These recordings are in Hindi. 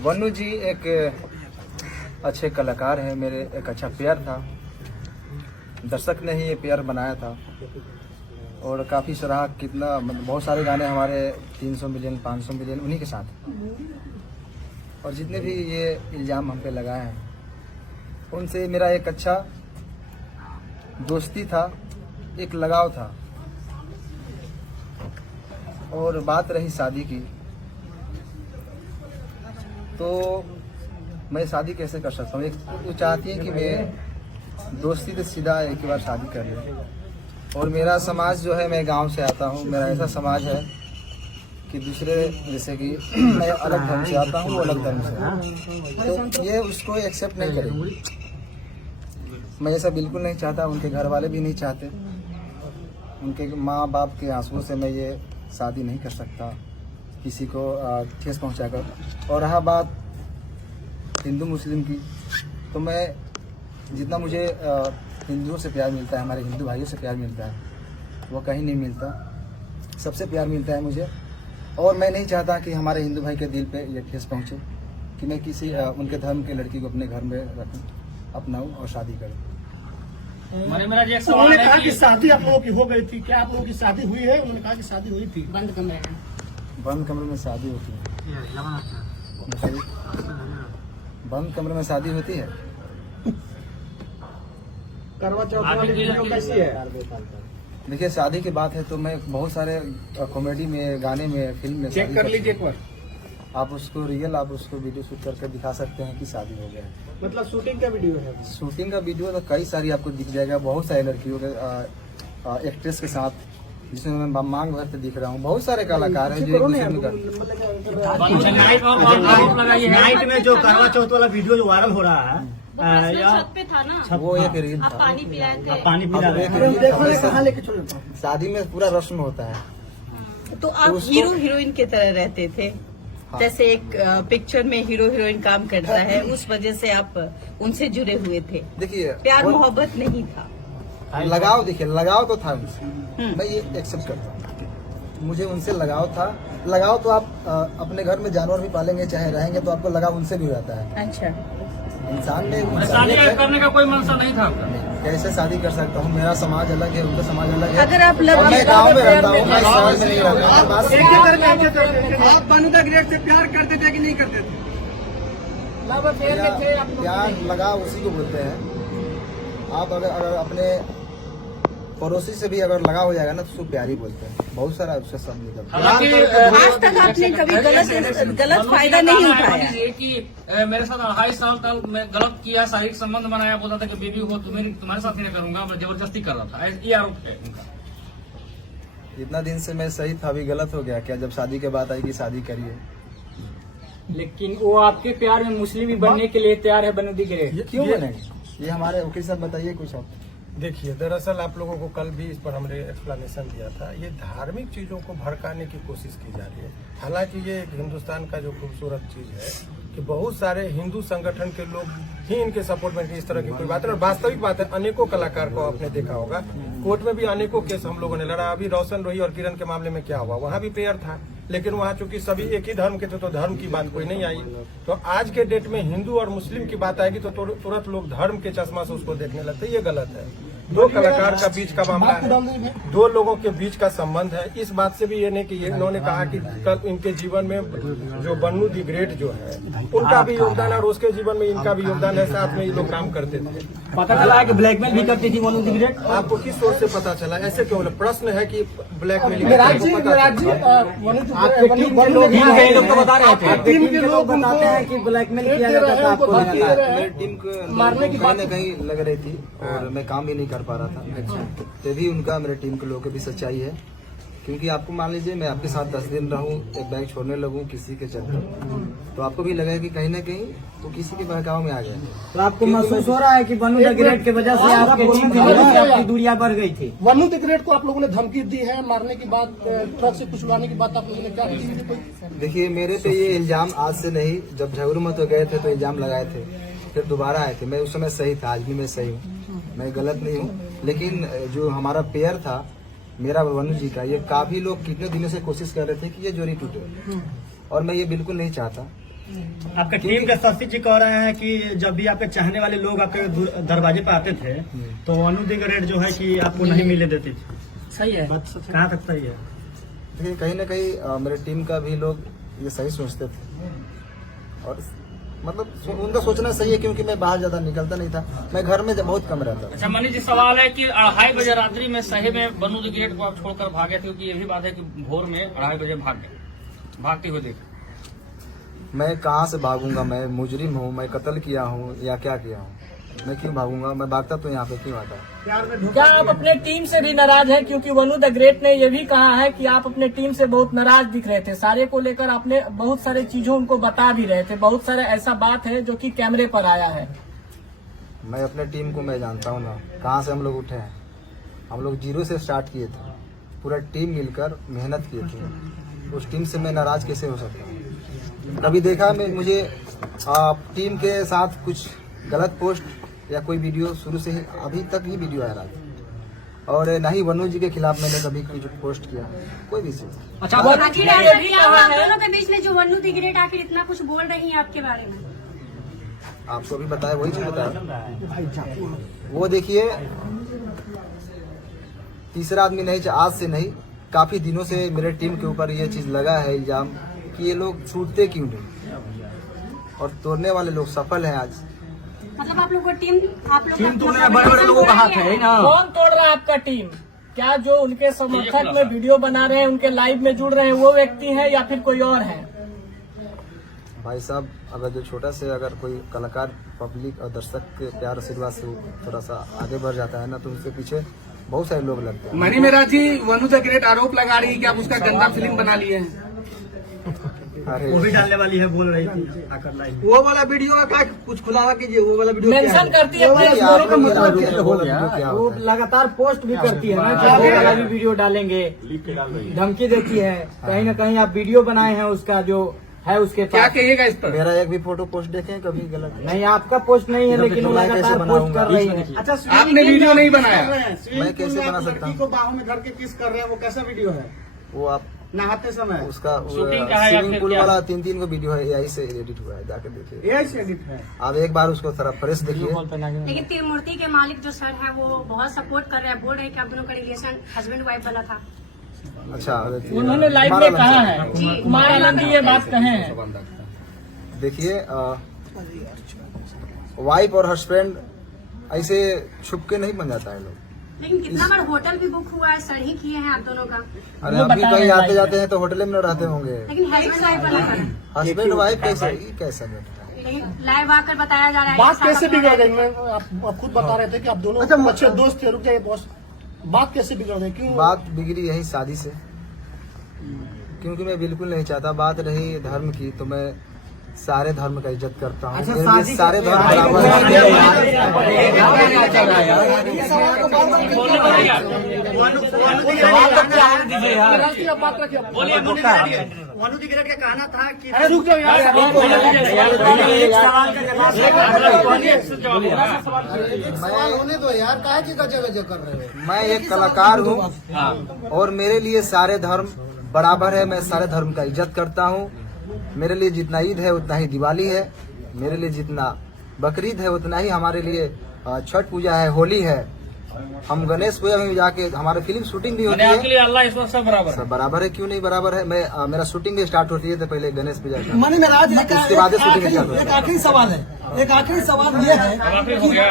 वनु जी एक अच्छे कलाकार हैं, मेरे एक अच्छा प्यार था। दर्शक ने ही ये प्यार बनाया था और काफ़ी सराहा। कितना मतलब बहुत सारे गाने हमारे 300 मिलियन 500 मिलियन उन्हीं के साथ। और जितने भी ये इल्ज़ाम हम पे लगाए हैं उनसे मेरा एक अच्छा दोस्ती था, एक लगाव था। और बात रही शादी की, तो मैं शादी कैसे कर सकता हूँ। एक वो चाहती है कि मैं दोस्ती से सीधा एक बार शादी कर लूँ। और मेरा समाज जो है, मैं गांव से आता हूँ, मेरा ऐसा समाज है कि दूसरे जैसे कि मैं अलग धर्म से आता हूँ, वो अलग धर्म से, तो ये उसको एक्सेप्ट नहीं करेगी। मैं ऐसा बिल्कुल नहीं चाहता, उनके घर वाले भी नहीं चाहते। उनके माँ बाप के आंसुओं से मैं ये शादी नहीं कर सकता किसी को ठेस पहुंचाकर। और रहा बात हिंदू मुस्लिम की, तो मैं जितना मुझे हिंदुओं से प्यार मिलता है, हमारे हिंदू भाइयों से प्यार मिलता है, वो कहीं नहीं मिलता। सबसे प्यार मिलता है मुझे। और मैं नहीं चाहता कि हमारे हिंदू भाई के दिल पे ये ठेस पहुंचे कि मैं किसी उनके धर्म के लड़की को अपने घर में रखूं, अपनाऊं और शादी करूं। उन्होंने कहा कि शादी आप लोगों की हो गई थी, क्या आप लोगों की शादी हुई है? उन्होंने कहा कि शादी हुई थी। बंद कमरे में शादी होती है? बंद कमरे में शादी होती है? करवा चौथ वाली वीडियो कैसी है? देखिए, शादी की बात है तो मैं बहुत सारे कॉमेडी में, गाने में, फिल्म में चेक कर लीजिए एक बार। आप उसको वीडियो शूट करके दिखा सकते हैं कि शादी हो गया है। मतलब शूटिंग का वीडियो है? शूटिंग का वीडियो तो कई सारी आपको दिख जाएगा। बहुत सारी लड़कियों के एक्ट्रेस के साथ, जिसमें मैं मांग भर दिख रहा हूँ। बहुत सारे कलाकार हैं जो एक दूसरे में नाइट में जो करवा चौथ वाला वीडियो जो वायरल हो रहा है, छत पे था ना, वो एक रील आप था। पानी पिलाए थे। पानी पी शादी में पूरा रस्म होता है। तो आप हीरो हीरोइन की तरह रहते थे। हाँ। जैसे एक पिक्चर में हीरो हीरोइन काम करता है, उस वजह से आप उनसे जुड़े हुए थे। देखिए, प्यार मोहब्बत नहीं था, लगाव। देखिए, लगाव तो था उनसे, मैं ये एक्सेप्ट करता हूँ। मुझे उनसे लगाव था। लगाव तो आप अपने घर में जानवर भी पालेंगे, चाहे रहेंगे, तो आपको लगाव उनसे भी रहता है। अच्छा, इंसान में शादी करने का कोई मंशा नहीं था आपका? कैसे शादी कर सकता हूँ? मेरा समाज अलग है, उनका समाज अलग है। अगर आप और मैं गाँव में रहता हूँ, मैं शहर में नहीं रहता। आप बनुदा ग्रेड से प्यार करते थे कि नहीं करते थे? प्यार लगाव उसी को बोलते हैं। आप अगर अपने पड़ोसी से भी अगर लगा हो जाएगा ना, तो उसको प्यार ही बोलते हैं। बहुत सारा उसका शब्द निकलता है। आज तक आपने कभी गलत फायदा नहीं उठाया? कि मेरे साथ 2.5 साल तक मैं गलत किया, शारीरिक संबंध बनाया, बोलता था कि बेबी हो तुम्हारे साथ नहीं करूंगा, मैं जबरदस्ती कर रहा था। ये आरोप है उनका। इतना दिन से मैं सही था, अभी गलत हो गया क्या? जब शादी के बाद आई कि शादी करिए। लेकिन वो आपके प्यार में मुस्लिम भी बनने के लिए तैयार है बनुदी ग्रेड। क्यों बनेंगे? ये हमारे वकील साहब बताइए कुछ आप। देखिए, दरअसल आप लोगों को कल भी इस पर हमने एक्सप्लेनेशन दिया था। ये धार्मिक चीजों को भड़काने की कोशिश की जा रही है। हालांकि ये एक हिंदुस्तान का जो खूबसूरत चीज है कि बहुत सारे हिंदू संगठन के लोग ही इनके सपोर्ट में इस तरह की कोई बात है। और वास्तविक बात है, अनेकों कलाकार को आपने देखा होगा, कोर्ट में भी अनेकों केस हम लोगों ने लड़ा। अभी रोशन रोही और किरण के मामले में क्या हुआ, वहाँ भी पेयर था, लेकिन वहाँ चूंकि सभी एक ही धर्म के थे तो धर्म की बात कोई नहीं आई। तो आज के डेट में हिंदू और मुस्लिम की बात आएगी तो तुरंत लोग धर्म के चश्मा से उसको देखने लगते। ये गलत है। दो कलाकार का बीच का मामला है, दो लोगों के बीच का संबंध है। इस बात से भी ये नहीं कि इन्होंने कहा कि कल इनके जीवन में जो बन्नू दी ग्रेट जो है उनका भी योगदान है और उसके जीवन में इनका भी योगदान है। साथ में ये लोग काम करते थे। पता चला है कि ब्लैकमेल भी करती थी बन्नू दी ग्रेट। आपको किस सोच से पता चला? ऐसे क्यों? प्रश्न है कि ब्लैकमेलिंग बता रहे थे, टीम के लोग बताते हैं कि ब्लैकमेल किया जाता था आपको। मेरी टीम को मारने की कहीं न कहीं लग रही थी और मैं काम भी नहीं कर पा रहा था। तो भी उनका, मेरे टीम के लोगों की भी सच्चाई है। क्योंकि आपको मान लीजिए मैं आपके साथ 10 दिन रहूं, एक बैग छोड़ने लगूं किसी के चक्कर, तो आपको भी लगेगा कि कहीं ना कहीं तो किसी के बहकाव में आ गया। तो आपको महसूस हो रहा है कि बन्नू द ग्रेट की वजह से आपकी दूरियां बढ़ गई थी? बन्नू द ग्रेट को आप लोगों ने धमकी दी है, मारने की बात, ट्रक से कुचलाने की बात आप लोगों ने क्या की? देखिए, मेरे पे ये इल्जाम आज से नहीं, जब झगड़ू में तो गए थे तो इल्जाम लगाए थे, फिर दोबारा आए थे। मैं उस समय सही था, आज भी मैं सही हूँ, मैं गलत नहीं हूँ। लेकिन जो हमारा पेयर था मेरा वनु जी का, ये काफी लोग कितने दिनों से कोशिश कर रहे थे कि ये जोड़ी टूटे, और मैं ये बिल्कुल नहीं चाहता। आपका टीम के शशि जी कह रहे हैं कि जब भी आपके चाहने वाले लोग आपके दरवाजे पर आते थे तो अनु द ग्रेट जो है कि आपको नहीं मिले देती थी। सही है। कहाँ तक सही है? देखिए कहीं ना कहीं मेरे टीम का भी लोग ये सही सोचते थे और मतलब उनका सोचना सही है क्योंकि मैं बाहर ज्यादा निकलता नहीं था, मैं घर में बहुत कम रहता था। अच्छा मनीष जी, सवाल है कि 2:30 बजे रात्रि में सही में बनु द ग्रेट को आप छोड़कर भागे थे, क्योंकि ये भी बात है कि भोर में 2:30 बजे भाग गए, भागते हुए देखा। मैं कहाँ से भागूंगा? मैं मुजरिम हूँ, मैं कत्ल किया हूँ या क्या किया हूँ? मैं क्यों भागूंगा? मैं भागता तो यहाँ पे क्यों आता? क्या आप अपने टीम से भी नाराज हैं? क्योंकि वनु द ग्रेट ने ये भी कहा है कि आप अपने टीम से बहुत नाराज दिख रहे थे, सारे को लेकर आपने बहुत सारे चीजों उनको बता भी रहे थे, बहुत सारे ऐसा बात है जो कि कैमरे पर आया है। मैं अपने टीम को मैं जानता हूँ ना, कहाँ से हम लोग उठे हैं। हम लोग 0 से स्टार्ट किए थे, पूरा टीम मिलकर मेहनत किए थे। उस टीम से मैं नाराज कैसे हो सकता हूँ? कभी देखा मैं मुझे टीम के साथ कुछ गलत पोस्ट या कोई वीडियो शुरू से ही अभी तक ही वीडियो आ रहा था, और न ही वनु जी के खिलाफ मैंने कभी कुछ पोस्ट किया, कोई भी चीज। अच्छा, आखिर ऐसा क्या हुआ आप दोनों के बीच में जो वनु द ग्रेट आखिर इतना कुछ बोल रही हैं आपके बारे में? आपको अभी बताया वही चीज बताया। वो देखिए, तीसरा आदमी नहीं, आज से नहीं, काफी दिनों से मेरे टीम के ऊपर ये चीज लगा है इल्जाम कि ये लोग छूटते क्यों नहीं, और तोड़ने वाले लोग सफल हैं आज। मतलब आप लोग को टीम बड़े लोगों का हाथ है ना। कौन तोड़ रहा है आपका टीम? क्या जो उनके समर्थक में वीडियो बना रहे हैं, उनके लाइव में जुड़ रहे हैं, वो व्यक्ति है या फिर कोई और है? भाई साहब, अगर जो छोटा से अगर कोई कलाकार पब्लिक और दर्शक के प्यार आशीर्वाद से थोड़ा सा आगे बढ़ जाता है ना, तो उसके पीछे बहुत सारे लोग लगते हैं। मनी मेरा जी, वनु द ग्रेट आरोप लगा रही है कि आप उसका गंदा फिल्म बना लिए हैं। अरे वो भी डालने वाली है, बोल रही थी आकर लाइव। वो वाला वीडियो का कुछ खुलासा कीजिए, वो वाला वीडियो मेंशन करती है, वो लगातार पोस्ट भी करती है ना कि वो वाला भी वीडियो डालेंगे, धमकी देती है। कहीं ना कहीं आप वीडियो बनाए हैं उसका जो है उसके क्या कहिएगा इस पर? मेरा एक भी फोटो पोस्ट देखें कभी गलत? नहीं, आपका पोस्ट नहीं है, लेकिन वो लगातार पोस्ट कर रही है। अच्छा, आपने वीडियो नहीं बनाया? मैं कैसे बना सकता हूँ? को बाहों में धर के किस कर रहे हैं, वो कैसा वीडियो है? वो आप नहाते समय उसका शूटिंग का है या स्विमिंग फिर पूल क्या? वाला 3 को वीडियो है, यही से एडिट हुआ है, जाके देखिए। यही से एडिट है। आप एक बार उसको थोड़ा फ्रेश देखिए। लेकिन त्रिमूर्ति के मालिक जो सर हैं वो बहुत सपोर्ट कर रहे हैं, बोल रहे हैं कि आप दोनों का रिलेशन हस्बैंड वाइफ वाला था। अच्छा, उन्होंने लाइव में कहा है, कुमार आनंद जी ये बात कहे हैं। देखिए, वाइफ और हस्बैंड ऐसे छुप के नहीं बन जाता है लोग। लेकिन कितना बार होटल भी बुक हुआ है, सर ही किए हैं आप दोनों का। अरे हम भी कहीं आते जाते हैं तो होटल में रहते होंगे। लेकिन हस्बैंड वाइफ वाला था। हस्बैंड वाइफ कैसा बैठा है? लेकिन लाइव आकर बताया जा रहा है बात कि कैसे साथ बिगड़ अपना- गई? मैं आप खुद बता रहे थे कि आप दोनों अच्छे दोस्त थे। रुक जाइए बॉस, बात कैसे बिगड़ गई? क्यों बात बिगड़ी यही शादी से, क्योंकि मैं बिल्कुल नहीं चाहता। बात रही धर्म की, तो मैं सारे धर्म का इज्जत करता हूँ। मेरे लिए सारे धर्म बराबर वनु द ग्रेट का कहना था कि रुक जाओ यार, होने दो यार, काहे की गजब कर रहे हो? मैं एक कलाकार हूँ और मेरे लिए सारे धर्म बराबर है। मैं सारे धर्म का इज्जत करता हूँ। मेरे लिए जितना ईद है उतना ही दिवाली है, मेरे लिए जितना बकरीद है उतना ही हमारे लिए छठ पूजा है, होली है। हम गणेश पूजा में भी जाके हमारी फिल्म शूटिंग भी होती है। अल्लाह ईश्वर सब बराबर सब बराबर है, क्यों नहीं बराबर है? मैं मेरा शूटिंग भी स्टार्ट होती है तो पहले गणेश पूजा का, मनी में राज उसके बाद शूटिंग स्टार्ट होती एक आखिरी सवाल है, एक आखिरी सवाल ये है। आखिर हो गया।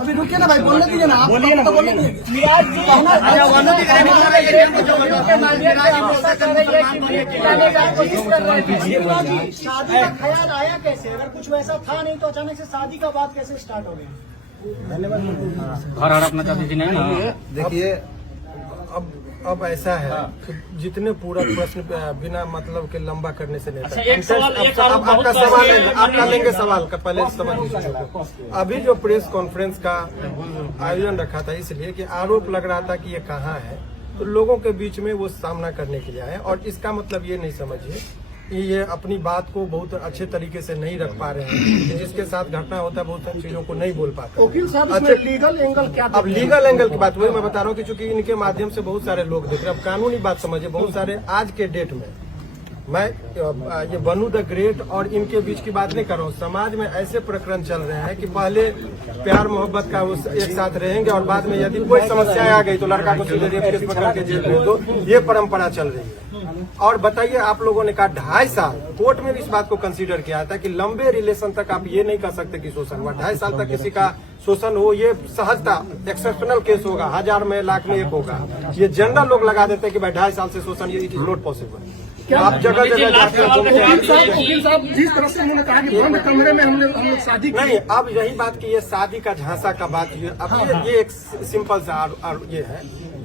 अभी रुकिए ना भाई, बोलने दीजिए ना, आप बोलिए ना, बोलिए ना। शादी का ख्याल आया कैसे? अगर कुछ वैसा था नहीं तो अचानक से शादी का बात कैसे स्टार्ट हो गई? घर अपना चाहती थी नहीं ना। देखिए, अब ऐसा है कि जितने पूरा प्रश्न बिना मतलब के लंबा करने से नहीं अच्छा, था। एक सवाल, एक आरोप आपका बहुत सवाल है। है, आपका लेंगे सवाल का पहले समझ लीजिए। अभी जो प्रेस कॉन्फ्रेंस का आयोजन रखा था इसलिए कि आरोप लग रहा था कि ये कहाँ है, तो लोगों के बीच में वो सामना करने के लिए आए। और इसका मतलब ये नहीं समझिए कि ये अपनी बात को बहुत अच्छे तरीके से नहीं रख पा रहे हैं। जिसके साथ घटना होता है बहुत सारी चीजों को नहीं बोल पाते। वकील साहब, इसमें लीगल एंगल क्या? अब लीगल एंगल की बात वही मैं बता रहा हूँ कि चूंकि इनके माध्यम से बहुत सारे लोग देख रहे हैं। अब कानूनी बात समझिए, बहुत सारे आज के डेट में मैं ये बनू द ग्रेट और इनके बीच की बात नहीं कर रहा हूँ। समाज में ऐसे प्रकरण चल रहे हैं कि पहले प्यार मोहब्बत का वो एक साथ रहेंगे और बाद में यदि कोई समस्या आ गई तो लड़का को सीधे रेप केस पकड़ के जेल भेज दो, ये परंपरा चल रही है। और बताइए, आप लोगों ने कहा 2.5 साल, कोर्ट में भी इस बात को कंसीडर किया था कि लंबे रिलेशन तक आप ये नहीं कर सकते कि शोषण हुआ। 2.5 साल तक किसी का शोषण हो, ये सहजता एक्सेप्शनल केस होगा, 1000 में लाख में एक होगा। ये जनरल लोग लगा देते हैं कि भाई 2.5 साल से शोषण, ये इट इज नॉट पॉसिबल। आप जगह जगह जाते वकील साहब जिस तरह से उन्होंने कहा कि बंद कमरे में हम लोग शादी नहीं, अब यही बात की ये शादी का झांसा का बात, अब ये एक सिंपल सा ये है,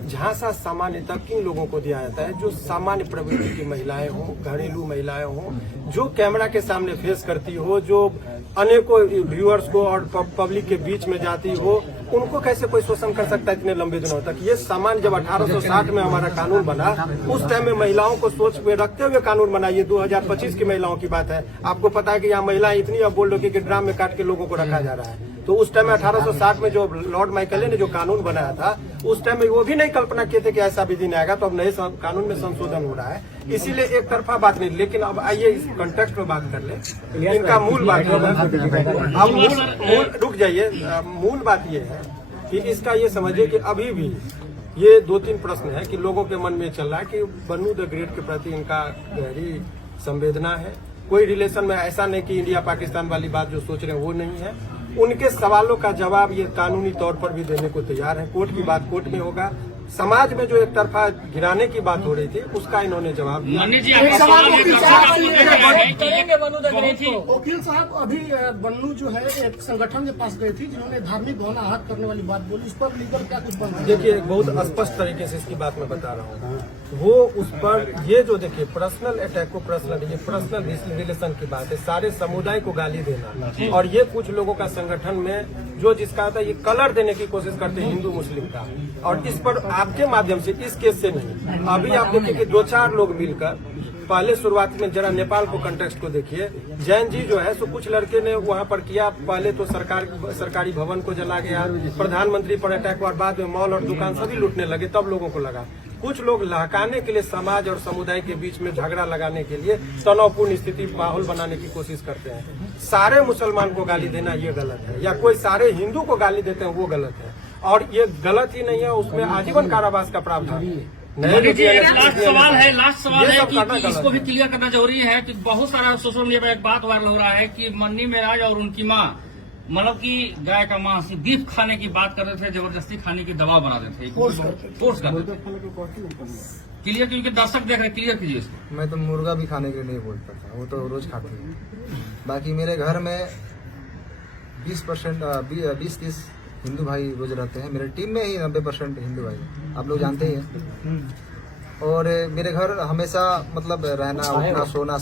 झांसा सामान्यतः किन लोगों को दिया जाता है? जो सामान्य प्रवृत्ति की महिलाएं हों, घरेलू महिलाएं हों, जो कैमरा के सामने फेस करती हो, जो अनेकों व्यूअर्स को और पब्लिक के बीच में जाती हो, उनको कैसे कोई शोषण कर सकता है इतने लंबे दिनों तक? ये सामान्य जब 1860 में हमारा कानून बना, उस टाइम में महिलाओं को सोच में रखते हुए कानून बना। ये 2025 की महिलाओं की बात है। आपको पता है कि यहाँ महिलाएं इतनी अब बोल रही कि ड्राम में काट के लोगों को रखा जा रहा है। तो उस टाइम में 1860 में जो लॉर्ड माइकले ने जो कानून बनाया था, उस टाइम में वो भी नहीं कल्पना किए थे कि ऐसा भी दिन आएगा। तो अब नए कानून में संशोधन हो रहा है, इसीलिए एक तरफा बात नहीं। लेकिन अब आइए इस कॉन्टेक्स्ट में बात कर ले, इनका मूल बात अब मूल रुक जाइए। मूल बात ये है कि इसका ये समझिए कि अभी भी ये 2-3 प्रश्न है कि लोगों के मन में चल रहा है कि बनू द ग्रेट के प्रति इनका गहरी संवेदना है। कोई रिलेशन में ऐसा नहीं कि इंडिया पाकिस्तान वाली बात जो सोच रहे हैं वो नहीं है। उनके सवालों का जवाब ये कानूनी तौर पर भी देने को तैयार है। कोर्ट की बात कोर्ट में होगा। समाज में जो एक तरफा गिराने की बात हो रही थी, उसका इन्होंने जवाब दिया। करेंगे बनू द ग्रेट को। वकील साहब अभी बन्नू जो है एक संगठन के पास गई थी जिन्होंने धार्मिक भावना आहत करने वाली बात बोली, इस पर लीगल क्या कुछ बन? देखिए, बहुत स्पष्ट तरीके से इसकी बात मैं बता रहा हूँ। वो उस पर ये जो देखिए पर्सनल अटैक को पर्सनल रिलेशन की बात है। सारे समुदाय को गाली देना, और ये कुछ लोगों का संगठन में जो जिसका होता है ये कलर देने की कोशिश करते हैं हिंदू मुस्लिम का। और इस पर आपके माध्यम से, इस केस से नहीं, अभी आप देखिए कि 2-4 लोग मिलकर, पहले शुरुआत में जरा नेपाल को कंटेक्स्ट को देखिए। जैन जी जो है सो कुछ लड़के ने वहां पर किया, पहले तो सरकारी भवन को जला गया, प्रधानमंत्री पर अटैक हुआ, बाद में मॉल और दुकान सभी लूटने लगे। तब लोगों को लगा कुछ लोग लहकाने के लिए समाज और समुदाय के बीच में झगड़ा लगाने के लिए तनावपूर्ण स्थिति माहौल बनाने की कोशिश करते हैं। सारे मुसलमान को गाली देना ये गलत है, या कोई सारे हिंदू को गाली देते हैं वो गलत है। और ये गलत ही नहीं है, उसमें आजीवन कारावास का प्रावधान है। लास्ट सवाल है कि इसको भी क्लियर करना जरूरी है कि बहुत सारा सोशल मीडिया पर एक बात वायरल हो रहा है कि मन्नी मेराज और उनकी माँ मतलब कि गाय का मांस बीफ खाने की बात कर रहे थे, जबरदस्ती खाने की दबाव बना देते थे, फोर्स कर रहे थे। क्लियर, क्योंकि दर्शक देख रहे, क्लियर कीजिए इसको। मैं तो मुर्गा भी खाने के लिए नहीं बोलता था, वो तो रोज खाते हैं। बाकी मेरे घर में 20-30 हिंदू भाई रोज रहते हैं। मेरे टीम में ही 90% हिंदू भाई, आप लोग जानते ही हैं। और मेरे घर हमेशा मतलब रहना, उठना, सोना